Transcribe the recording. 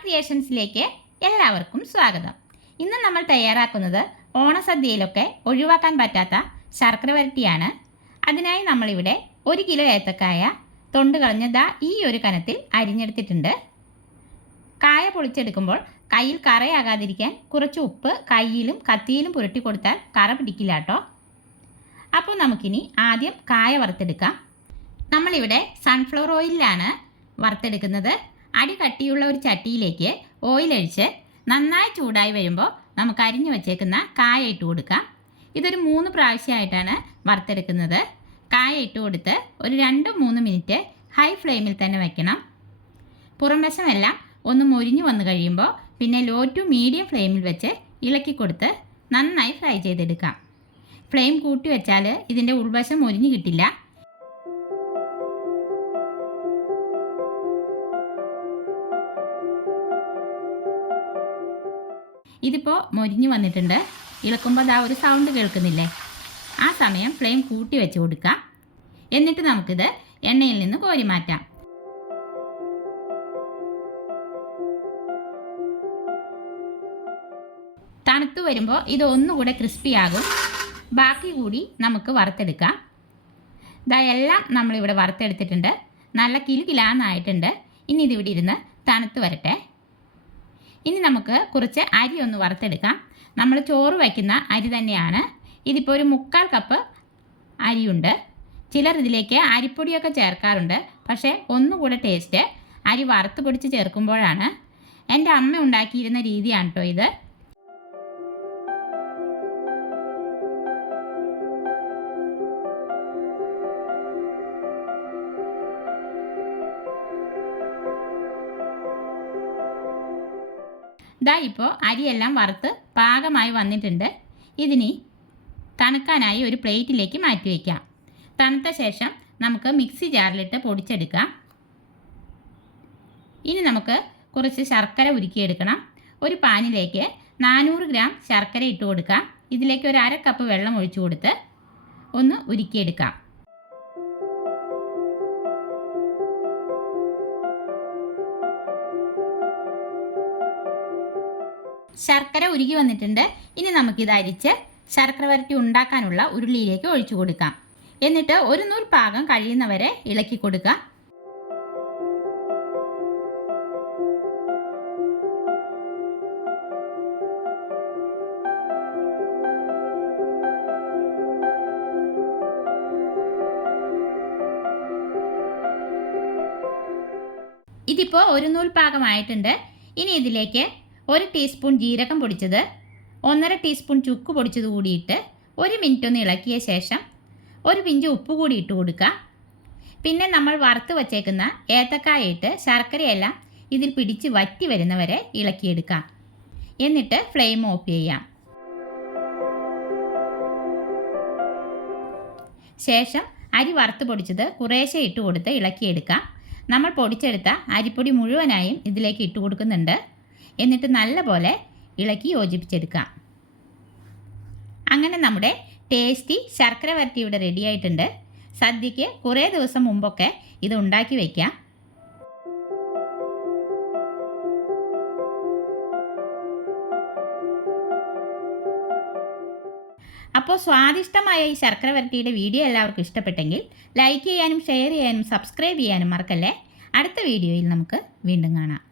ക്രിയേഷൻസിലേക്ക് എല്ലാവർക്കും സ്വാഗതം. ഇന്ന് നമ്മൾ തയ്യാറാക്കുന്നത് ഓണസദ്യയിലൊക്കെ ഒഴിവാക്കാൻ പറ്റാത്ത ശർക്കര വരട്ടിയാണ്. അതിനായി നമ്മളിവിടെ ഒരു കിലോ ഏത്തക്കായ തൊണ്ട് കളഞ്ഞതാ ഈ ഒരു കനത്തിൽ അരിഞ്ഞെടുത്തിട്ടുണ്ട്. കായ പൊളിച്ചെടുക്കുമ്പോൾ കയ്യിൽ കറയാകാതിരിക്കാൻ കുറച്ച് ഉപ്പ് കയ്യിലും കത്തിയിലും പുരട്ടി കൊടുത്താൽ കറ പിടിക്കില്ല കേട്ടോ. അപ്പോൾ നമുക്കിനി ആദ്യം കായ വറുത്തെടുക്കാം. നമ്മളിവിടെ സൺഫ്ലവർ ഓയിലിലാണ് വറുത്തെടുക്കുന്നത്. അടി കട്ടിയുള്ള ഒരു ചട്ടിയിലേക്ക് ഓയിലൊഴിച്ച് നന്നായി ചൂടായി വരുമ്പോൾ നമുക്ക് അരിഞ്ഞു വച്ചേക്കുന്ന കായ ഇട്ട് കൊടുക്കാം. ഇതൊരു മൂന്ന് പ്രാവശ്യമായിട്ടാണ് വറുത്തെടുക്കുന്നത്. കായ ഇട്ട് കൊടുത്ത് ഒരു രണ്ട് മൂന്ന് മിനിറ്റ് ഹൈ ഫ്ലെയിമിൽ തന്നെ വയ്ക്കണം പുറം വശമെല്ലാം ഒന്ന് മൊരിഞ്ഞു വന്നു കഴിയുമ്പോൾ പിന്നെ ലോ ടു മീഡിയം ഫ്ലെയിമിൽ വെച്ച് ഇളക്കി കൊടുത്ത് നന്നായി ഫ്രൈ ചെയ്തെടുക്കാം. ഫ്ലെയിം കൂട്ടി വെച്ചാൽ ഇതിന്റെ ഉൾവശം മൊരിഞ്ഞു കിട്ടില്ല. ഇതിപ്പോൾ മൊരിഞ്ഞു വന്നിട്ടുണ്ട്. ഇളക്കുമ്പോൾ ആ ഒരു സൗണ്ട് കേൾക്കുന്നില്ലേ? ആ സമയം ഫ്ലെയിം കൂട്ടി വെച്ച് കൊടുക്കാം. എന്നിട്ട് നമുക്കിത് എണ്ണയിൽ നിന്ന് കോരി മാറ്റാം. തണുത്ത് വരുമ്പോൾ ഇത് ഒന്നുകൂടെ ക്രിസ്പിയാകും ബാക്കി കൂടി നമുക്ക് വറുത്തെടുക്കാം. ഇതാ എല്ലാം നമ്മളിവിടെ വറുത്തെടുത്തിട്ടുണ്ട്. നല്ല കിലുകിലാന്നായിട്ടുണ്ട്. ഇനി ഇതിവിടെ ഇരുന്ന് തണുത്ത് വരട്ടെ. ഇനി നമുക്ക് കുറച്ച് അരി ഒന്ന് വറുത്തെടുക്കാം. നമ്മൾ ചോറ് വയ്ക്കുന്ന അരി തന്നെയാണ്. ഇതിപ്പോൾ ഒരു മുക്കാൽ കപ്പ് അരിയുണ്ട്. ചിലർ ഇതിലേക്ക് അരിപ്പൊടിയൊക്കെ ചേർക്കാറുണ്ട്. പക്ഷേ ഒന്നുകൂടെ ടേസ്റ്റ് അരി വറുത്ത് പൊടിച്ച് ചേർക്കുമ്പോഴാണ് എന്റെ അമ്മ ഉണ്ടാക്കിയിരുന്ന രീതിയാണ് കേട്ടോ ഇത്. ദാ ഇപ്പോൾ അരിയെല്ലാം വറുത്ത് പാകമായി വന്നിട്ടുണ്ട്. ഇതിനി തണുക്കാനായി ഒരു പ്ലേറ്റിലേക്ക് മാറ്റി വയ്ക്കാം തണുത്ത ശേഷം നമുക്ക് മിക്സി ജാറിലിട്ട് പൊടിച്ചെടുക്കാം. ഇനി നമുക്ക് കുറച്ച് ശർക്കര ഉരുക്കിയെടുക്കണം. ഒരു പാനിലേക്ക് നാനൂറ് ഗ്രാം ശർക്കര ഇട്ട് കൊടുക്കാം. ഇതിലേക്ക് ഒരു അര കപ്പ് വെള്ളം ഒഴിച്ചു കൊടുത്ത് ഒന്ന് ഉരുക്കിയെടുക്കാം. ശർക്കര ഉരുകി വന്നിട്ടുണ്ട്. ഇനി നമുക്കിത് അരിച്ച് ശർക്കര വരട്ടി ഉണ്ടാക്കാനുള്ള ഉരുളിയിലേക്ക് ഒഴിച്ചു കൊടുക്കാം. എന്നിട്ട് ഒരു നൂൽ പാകം കഴിയുന്നവരെ ഇളക്കി കൊടുക്കുക. ഇതിപ്പോൾ ഒരു നൂൽ പാകമായിട്ടുണ്ട്. ഇനി ഇതിലേക്ക് ഒരു ടീസ്പൂൺ ജീരകം പൊടിച്ചത് ഒന്നര ടീസ്പൂൺ ചുക്ക് പൊടിച്ചത് കൂടിയിട്ട് ഒരു മിനിറ്റ് ഒന്ന് ഇളക്കിയ ശേഷം ഒരു പിഞ്ച് ഉപ്പ് കൂടി ഇട്ട് കൊടുക്കുക പിന്നെ നമ്മൾ വറുത്ത് വച്ചേക്കുന്ന ഏത്തക്കായ ഇട്ട് ശർക്കരയെല്ലാം ഇതിൽ പിടിച്ച് വറ്റി വരുന്നവരെ ഇളക്കിയെടുക്കാം. എന്നിട്ട് ഫ്ലെയിം ഓഫ് ചെയ്യാം. ശേഷം അരി വറുത്ത് പൊടിച്ചത് കുറേശ്ശെ ഇട്ട് കൊടുത്ത് ഇളക്കിയെടുക്കാം. നമ്മൾ പൊടിച്ചെടുത്ത അരിപ്പൊടി മുഴുവനായും ഇതിലേക്ക് ഇട്ട് കൊടുക്കുന്നുണ്ട്. എന്നിട്ട് നല്ലപോലെ ഇളക്കി യോജിപ്പിച്ചെടുക്കാം അങ്ങനെ നമ്മുടെ ടേസ്റ്റി ശർക്കര വരട്ടി ഇവിടെ റെഡി ആയിട്ടുണ്ട്. സദ്യക്ക് കുറേ ദിവസം മുമ്പൊക്കെ ഇത് ഉണ്ടാക്കി വയ്ക്കാം അപ്പോൾ സ്വാദിഷ്ടമായ ഈ ശർക്കര വരട്ടിയുടെ വീഡിയോ എല്ലാവർക്കും ഇഷ്ടപ്പെട്ടെങ്കിൽ ലൈക്ക് ചെയ്യാനും ഷെയർ ചെയ്യാനും സബ്സ്ക്രൈബ് ചെയ്യാനും മറക്കല്ലേ? അടുത്ത വീഡിയോയിൽ നമുക്ക് വീണ്ടും കാണാം.